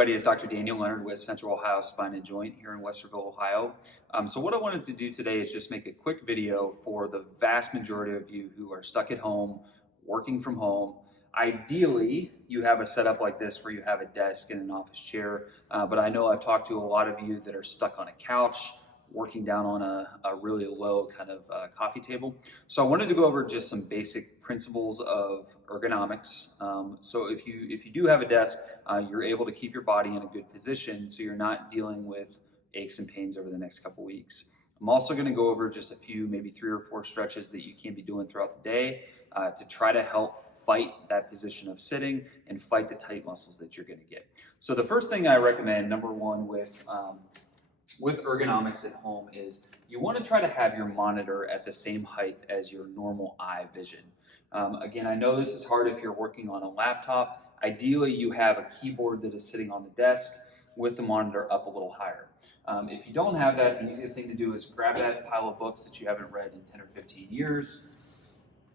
everybody, it's Dr. Daniel Leonard with Central Ohio Spine and Joint here in Westerville, Ohio. So what I wanted to do today is just make a quick video for the vast majority of you who are stuck at home, working from home. Ideally, you have a setup like this where you have a desk and an office chair, but I know I've talked to a lot of you that are stuck on a couch, working down on a really low kind of coffee table. So I wanted to go over just some basic principles of ergonomics. So if you do have a desk, you're able to keep your body in a good position so you're not dealing with aches and pains over the next couple weeks. I'm also going to go over just a few, maybe 3 or 4 stretches that you can be doing throughout the day to try to help fight that position of sitting and fight the tight muscles that you're going to get. So the first thing I recommend, number one, with ergonomics at home is you want to try to have your monitor at the same height as your normal eye vision. Again, I know this is hard if you're working on a laptop. Ideally, you have a keyboard that is sitting on the desk with the monitor up a little higher. If you don't have that, the easiest thing to do is grab that pile of books that you haven't read in 10 or 15 years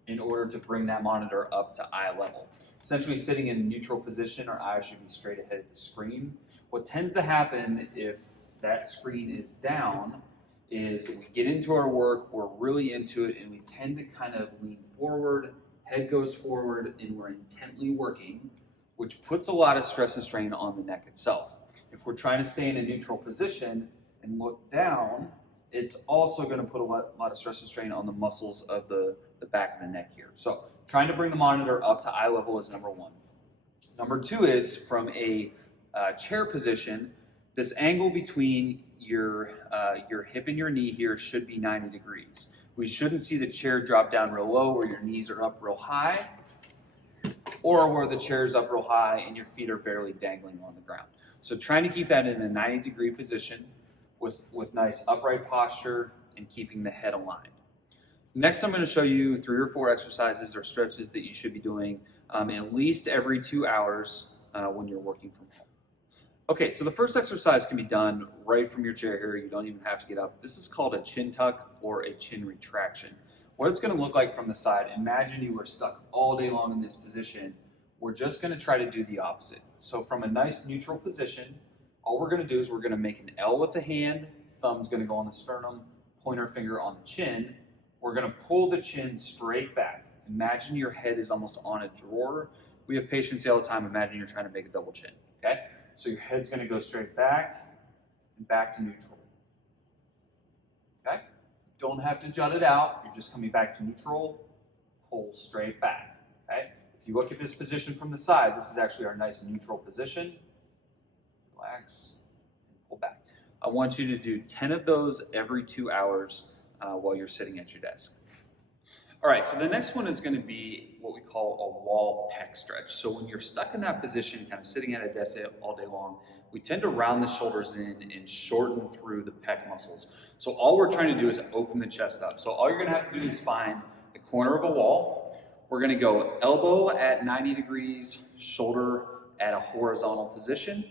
in order to bring that monitor up to eye level. Essentially sitting in a neutral position, our eyes should be straight ahead of the screen. What tends to happen if that screen is down is we get into our work, we're really into it, and we tend to kind of lean forward, head goes forward, and we're intently working, which puts a lot of stress and strain on the neck itself. If we're trying to stay in a neutral position and look down, it's also going to put a lot of stress and strain on the muscles of the back of the neck here. So trying to bring the monitor up to eye level is number one. Number two is from a chair position, this angle between your hip and your knee here should be 90 degrees. We shouldn't see the chair drop down real low where your knees are up real high, or where the chair is up real high and your feet are barely dangling on the ground. So trying to keep that in a 90-degree position with nice upright posture and keeping the head aligned. Next, I'm going to show you 3 or 4 exercises or stretches that you should be doing at least every 2 hours when you're working from home. Okay, so the first exercise can be done right from your chair here. You don't even have to get up. This is called a chin tuck or a chin retraction. What it's going to look like from the side, imagine you were stuck all day long in this position. We're just going to try to do the opposite. So from a nice neutral position, all we're going to do is we're going to make an L with the hand, thumb's going to go on the sternum, pointer finger on the chin. We're going to pull the chin straight back. Imagine your head is almost on a drawer. We have patients say all the time, imagine you're trying to make a double chin, okay? So your head's going to go straight back and back to neutral. Okay? Don't have to jut it out. You're just coming back to neutral, pull straight back. Okay? If you look at this position from the side, this is actually our nice neutral position. Relax and pull back. I want you to do 10 of those every 2 hours while you're sitting at your desk. All right, so the next one is going to be what we call a wall peck stretch. So when you're stuck in that position, kind of sitting at a desk all day long, we tend to round the shoulders in and shorten through the pec muscles. So all we're trying to do is open the chest up. So all you're going to have to do is find the corner of a wall. We're going to go elbow at 90 degrees, shoulder at a horizontal position,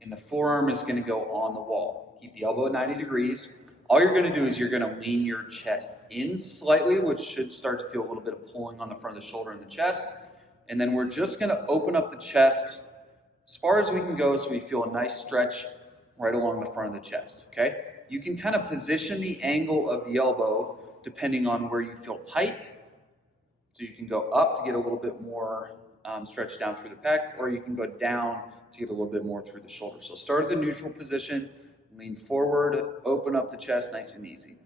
and the forearm is going to go on the wall. Keep the elbow at 90 degrees. All you're going to do is you're going to lean your chest in slightly, which should start to feel a little bit of pulling on the front of the shoulder and the chest. And then we're just going to open up the chest as far as we can go so we feel a nice stretch right along the front of the chest, okay? You can kind of position the angle of the elbow depending on where you feel tight. So you can go up to get a little bit more stretch down through the pec, or you can go down to get a little bit more through the shoulder. So start at the neutral position. Lean forward, open up the chest nice and easy.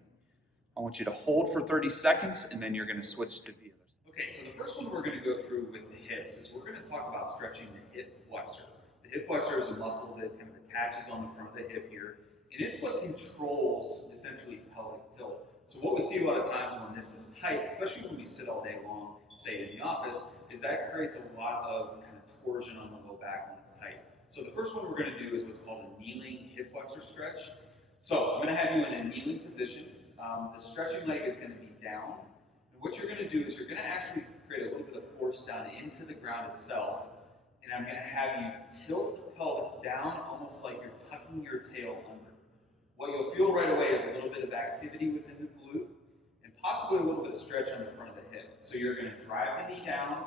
I want you to hold for 30 seconds, and then you're going to switch to the other side. Okay, so the first one we're going to go through with the hips is we're going to talk about stretching the hip flexor. The hip flexor is a muscle that kind of attaches on the front of the hip here, and it's what controls essentially pelvic tilt. So what we see a lot of times when this is tight, especially when we sit all day long, say in the office, is that creates a lot of kind of torsion on the low back when it's tight. So the first one we're going to do is what's called a kneeling hip flexor stretch. So I'm going to have you in a kneeling position. The stretching leg is going to be down. And what you're going to do is you're going to actually create a little bit of force down into the ground itself. And I'm going to have you tilt the pelvis down almost like you're tucking your tail under. What you'll feel right away is a little bit of activity within the glute and possibly a little bit of stretch on the front of the hip. So you're going to drive the knee down,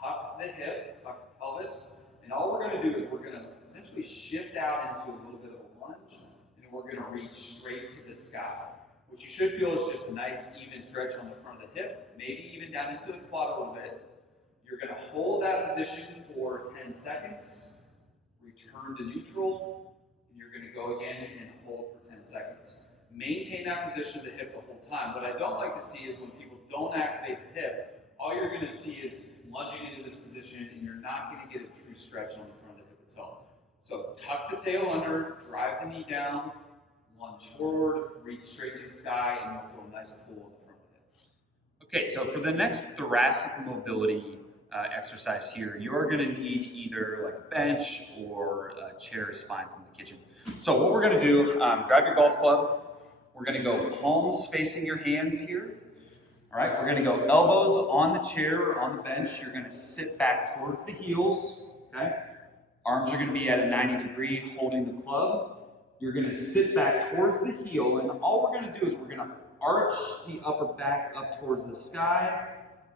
tuck the hip, tuck the pelvis. And all we're going to do is we're going to essentially shift out into a little bit of a lunge, and we're going to reach straight to the sky. What you should feel is just a nice even stretch on the front of the hip, maybe even down into the quad a little bit. You're going to hold that position for 10 seconds, return to neutral, and you're going to go again and hold for 10 seconds. Maintain that position of the hip the whole time. What I don't like to see is when people don't activate the hip, all you're going to see is lunging into this position, and you're not going to get a true stretch on the front of the hip itself. So tuck the tail under, drive the knee down, lunge forward, reach straight to the sky, and you'll feel a nice pull on the front of the hip. Okay, so for the next thoracic mobility exercise here, you are going to need either like a bench or a chair is fine from the kitchen. So what we're going to do, grab your golf club. We're going to go palms facing your hands here. All right, we're going to go elbows on the chair or on the bench. You're going to sit back towards the heels. Okay, arms are going to be at a 90-degree holding the club. You're going to sit back towards the heel, and all we're going to do is we're going to arch the upper back up towards the sky,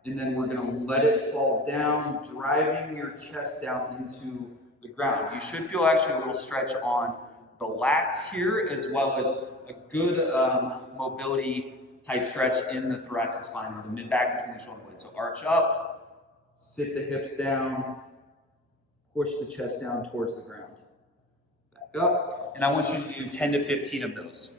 and then we're going to let it fall down, driving your chest down into the ground. You should feel actually a little stretch on the lats here, as well as a good mobility type stretch in the thoracic spine or the mid-back between the shoulder blades. So arch up, sit the hips down, push the chest down towards the ground. Back up, and I want you to do 10 to 15 of those.